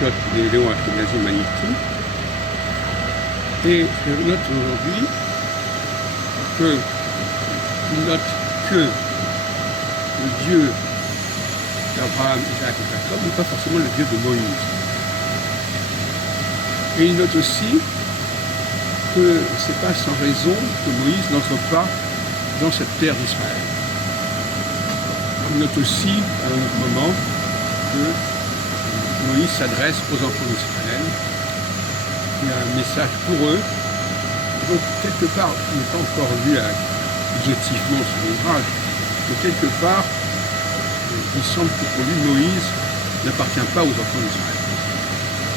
chiottes des Léon Ashkenazi Magnétique. Et je note aujourd'hui qu'il note que le Dieu d'Abraham, Isaac et Jacob n'est pas forcément le Dieu de Moïse. Et il note aussi que ce n'est pas sans raison que Moïse n'entre pas dans cette terre d'Israël. On note aussi à un autre moment que Moïse s'adresse aux enfants d'Israël. Il y a un message pour eux. Donc quelque part, je n'ai pas encore lu exhaustivement son ouvrage, mais quelque part, il semble que pour lui, Moïse n'appartient pas aux enfants d'Israël.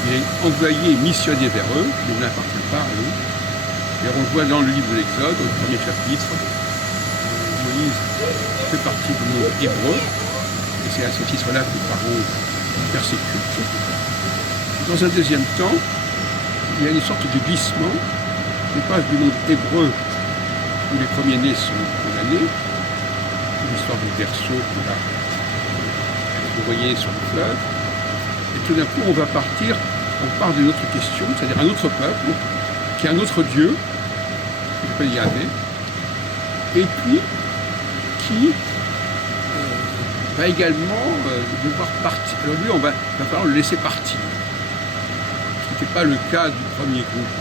Il est envoyé, missionné vers eux, mais il n'appartient pas à eux. Et on le voit dans le livre de l'Exode, au premier chapitre, Moïse fait partie du monde hébreu, et c'est à ce titre-là que le Pharaon persécute. Dans un deuxième temps, il y a une sorte de glissement. Il passe du monde hébreu, où les premiers-nés sont condamnés, l'histoire du berceau qu'on a envoyé sur le fleuve, et tout d'un coup on part d'une autre question, c'est-à-dire un autre peuple, qui a un autre Dieu, qui s'appelle Yahvé, et puis qui va également devoir partir. Alors lui, va falloir le laisser partir. Ce n'était pas le cas du premier groupe.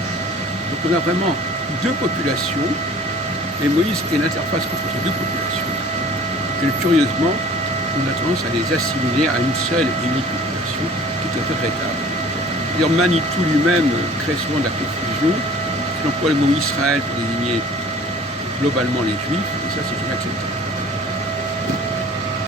Donc on a vraiment deux populations, et Moïse est l'interface entre ces deux populations. Et curieusement, on a tendance à les assimiler à une seule et unique population, qui est tout à fait regrettable. D'ailleurs, Manitou lui-même crée souvent de la confusion. Il emploie le mot Israël pour désigner globalement les Juifs, et ça c'est inacceptable.